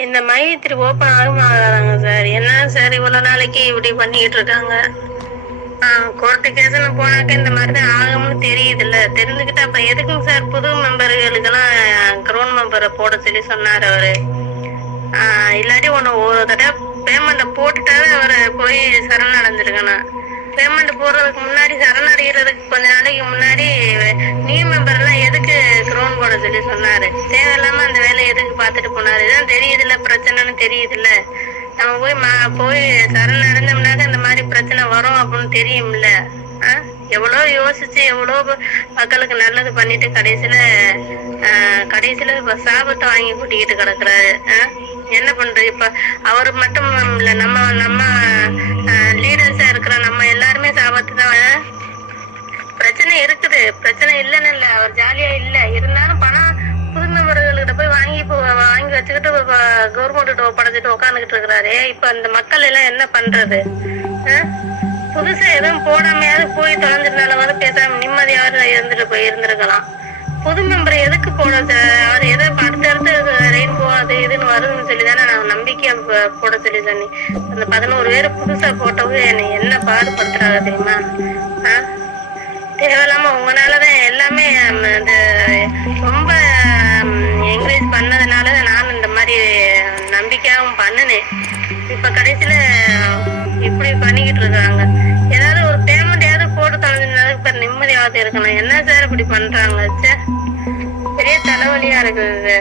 இந்த மையத்திரி ஓப்பன் ஆகும் ஆகாதாங்க சார்? என்ன சார் இவ்வளவு நாளைக்கு இப்படி பண்ணிட்டு இருக்காங்க? கோர்ட்டு கேஸ்ன்னு போனாக்க இந்த மாதிரிதான் ஆகும்னு தெரியுதுல்ல. தெரிஞ்சுக்கிட்டு அப்ப எதுக்குங்க சார் புது மெம்பர்களுக்கெல்லாம் கிரௌண்ட் மெம்பரை போட சொல்லி சொன்னாரு அவரு? இல்லாட்டி ஒரு தடவை பேமெண்ட்டை போட்டுட்டாவே அவரு போய் சரணடைஞ்சிருக்கணும். பேமெண்ட் போடுறதுக்கு முன்னாடி சரணடைகிறதுக்கு கொஞ்ச நாளைக்கு முன்னாடி நியூ மெம்பர் எல்லாம் எதுக்கு கிரௌண்ட் போட சொல்லி சொன்னாரு? தேவையில்லாம அந்த வேலையை எதுக்கு பார்த்துட்டு போனாரு? இதான் தெரியுதுல்ல பிரச்சனைன்னு தெரியுதுல்ல. நம்ம போய் சரணடைஞ்சோம்னாக்க இந்த மாதிரி பிரச்சனை வரும் அப்படின்னு தெரியும்ல. எவ்வளோ யோசிச்சு எவ்வளோ மக்களுக்கு நல்லது பண்ணிட்டு கடைசியில இப்ப சாபத்தை வாங்கி கூட்டிக்கிட்டு கிடக்குறாரு. என்ன பண்றது? இப்ப அவரு மட்டும் இல்ல, நம்ம லீடர்ஸா இருக்கிற நம்ம எல்லாருமே சாபத்து தான். பிரச்சனை இருக்குது, பிரச்சனை இல்லைன்னு இல்ல, அவர் ஜாலியா இல்ல. இருந்தாலும் பணம் புது மெம்பர்கள்கிட்ட போய் வாங்கி வச்சுக்கிட்டு கவர்மெண்ட் ஒப்படைச்சிட்டு உட்காந்துக்கிட்டு இருக்கிறாரு. இப்ப அந்த மக்கள் எல்லாம் என்ன பண்றது? புதுசா எதுவும் போடாமையாவது போய் தொலைஞ்சிருந்தாலும் பேசாம நிம்மதியாவது இருந்திருக்கலாம். புது மெம்பர் எதுக்கு போட? அவர் எதை அடுத்தடுத்து ரெயின்போ அது இதுன்னு வருதுன்னு சொல்லிதானே நான் நம்பிக்கையா போட சொல்லி சொன்னேன். அந்த 11 பேர் புதுசா போட்டவங்க என்ன பாடுபடுத்துறாங்க தெரியுமா? தேவையில்லாம உங்களாலதான் எல்லாமே ரொம்ப என்கரேஜ் பண்ணதுனால நான் இந்த மாதிரி நம்பிக்கையாவும் பண்ணினேன். இப்ப கடைசியில இப்படி பண்ணிக்கிட்டு இருக்காங்க. ஏதாவது ஒரு பேமெண்ட்யாவது போட்டு தொலைஞ்சிருந்தாலும் இப்ப நிம்மதியாவது இருக்கணும். என்ன சார் இப்படி பண்றாங்க? பெரிய தலைவலியா இருக்குது.